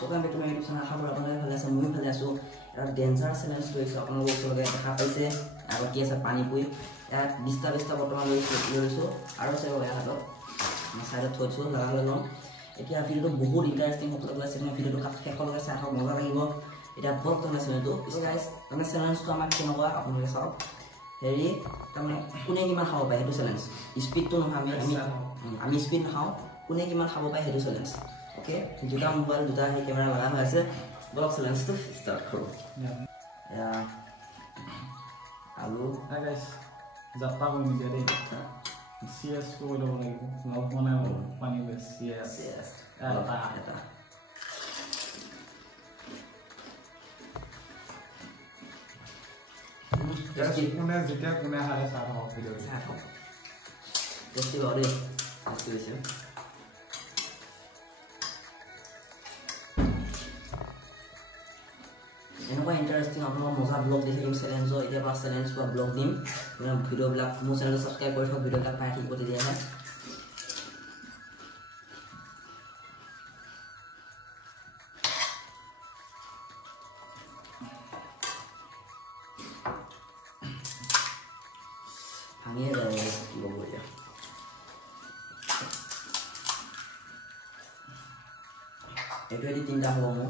welcome back to my YouTube channel. How are you? ভালে আছে মই ভালে আছো এটা ডেঞ্জাৰ চ্যালেঞ্জ লৈছো আপোনালোকৰ ওচৰতে দেখা পাইছে আৰু কি আছে পানী পুই ইয়াত 20টা বৰ্তমান লৈছো আৰু আছে ইয়াত মই সাইডত থৈছো লগালে ন এতিয়া ভিডিওটো বহুত ইন্টাৰেষ্টিং হ'ব লাগে চেনেল ভিডিওটো শেষলৈকে চাই আহক মজা লাগিব এটা বহুত ধৰণৰ চেনেলটো সো গাইস মানে চ্যালেঞ্জটো আমাক কেনেকুৱা আপোনালোকে চাওক হেৰি তাৰমানে কোনে কিমান খাব পায় সেইটো চ্যালেঞ্জ স্পিডটো নহয় আমি স্পিড নাখাও কোনে কিমান খাব পায় সেইটো চ্যালেঞ্জ ওকে দুটা মোবাইল দুটা হে ক্যামেৰা লগা হৈ আছে ব্লগ চ্যালেঞ্জটো স্টাৰ্ট কৰো ইয়া আলু গাইস যাত্ৰা কৰিম দিয়া দেই CS কৰি ল'ব লাগিব লগ বনাই পানী লৈ CS এটা কোনে যেতিয়া কোনে হাৰে চাহ হওক ভিডিও চাহ হওক টেষ্টি বডি টেষ্টি হৈছে এনেকুৱা ইন্টাৰেষ্টিং আপোনালোকৰ মজা ব্লগ দেখিম চ্যালেঞ্জৰ এতিয়া পাঁচ চ্যালেঞ্জ বা ব্লগ দিম ভিডিওবিলাক মোৰ চেনেলটো সাবস্ক্ৰাইব কৰি থওক ভিডিওবিলাক পাই থাকিব তেতিয়াহে ভাঙিয়ে যায় কি ক'ব এতিয়া এইটো এটি তিনিটা হ'ব মোৰ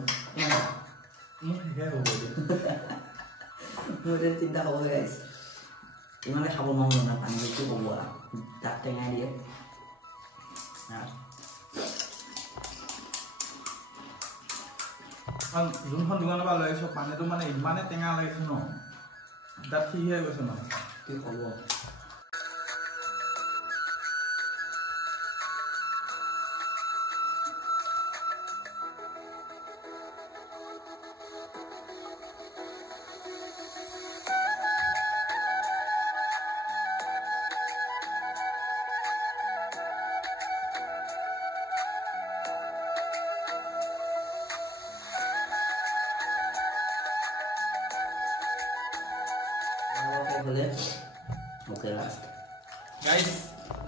তিনিটা হ'ব গাইছ ইমানে খাব নোৱাৰো না পানী কি ক'ব দাঁত টেঙাই দিয়ে যোনখন দোকানৰ পৰা লৈ আহিছো পানীটো মানে ইমানে টেঙা লাগিছে ন দাঁত সিহে গৈছে ন কি ক'ব Okay, last. Guys,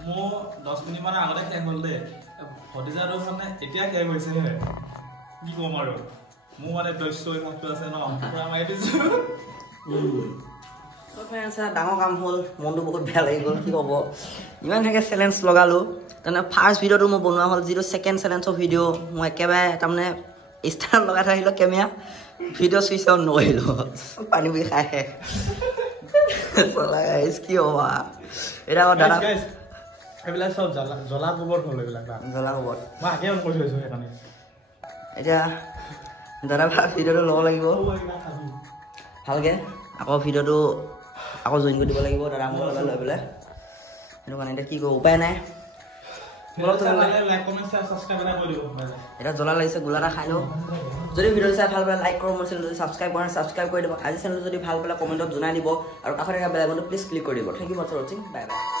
mo 10 minute মান আগতে শেষ হ'ল দে ভতিজাটো মানে এতিয়া শেষ হৈছে হে কি কম আৰু মো মানে দৈশ্য ভাগটো আছে ন পুৰা মাৰি দিছো ফ্ৰেণ্ডছ ডাঙৰ কাম হ'ল মনটো বহুত বেয়া লাগি গ'ল কি ক'ব ইমান থাকে চ্যালেঞ্জ লগালো তাৰমানে ফাৰ্ষ্ট ভিডিওটো মই বনোৱা হ'ল যিটো সেকেন্ড চ্যালেঞ্জৰ ভিডিও মই একেবাৰে তাৰমানে ষ্টাৰ্ট লগাই থাকিলো কেমেৰা ভিডিও সুইচ অন নকৰিলো পানী বি খাই চলা গাইছ কি হ'বা এটা দাদা এইবিলাক সব জ্বলা গোবৰ হ'ল এইবিলাক জ্বলা গোবৰ মই আগে অন কৰি থৈছো সেইকাৰণে এতিয়া দাদা ভিডিওটো ল'ব লাগিব ভালকে আকৌ ভিডিওটো আকৌ জইন কৰি দিব লাগিব দাদা মোৰ লগত লৈ পেলাই সেইটো কাৰণে এতিয়া কি কৰোঁ উপায় নাই এটা জ্বলা লাগিছে গোলা এটা খাই লওঁ যদি ভিডিঅ' চাই ভাল পালে লাইক কৰক মোৰ চেনেলটো ছাবস্ক্ৰাইব কৰা ছাবস্ক্ৰাইব কৰি দিব আজি চেনেলটো যদি ভাল পালে কমেণ্টত জনাই দিব আৰু কাষত থকা বেল আইকনটো প্লিজ ক্লিক কৰি দিব থেংক ইউ ফৰ ৱাচিং বাই বাই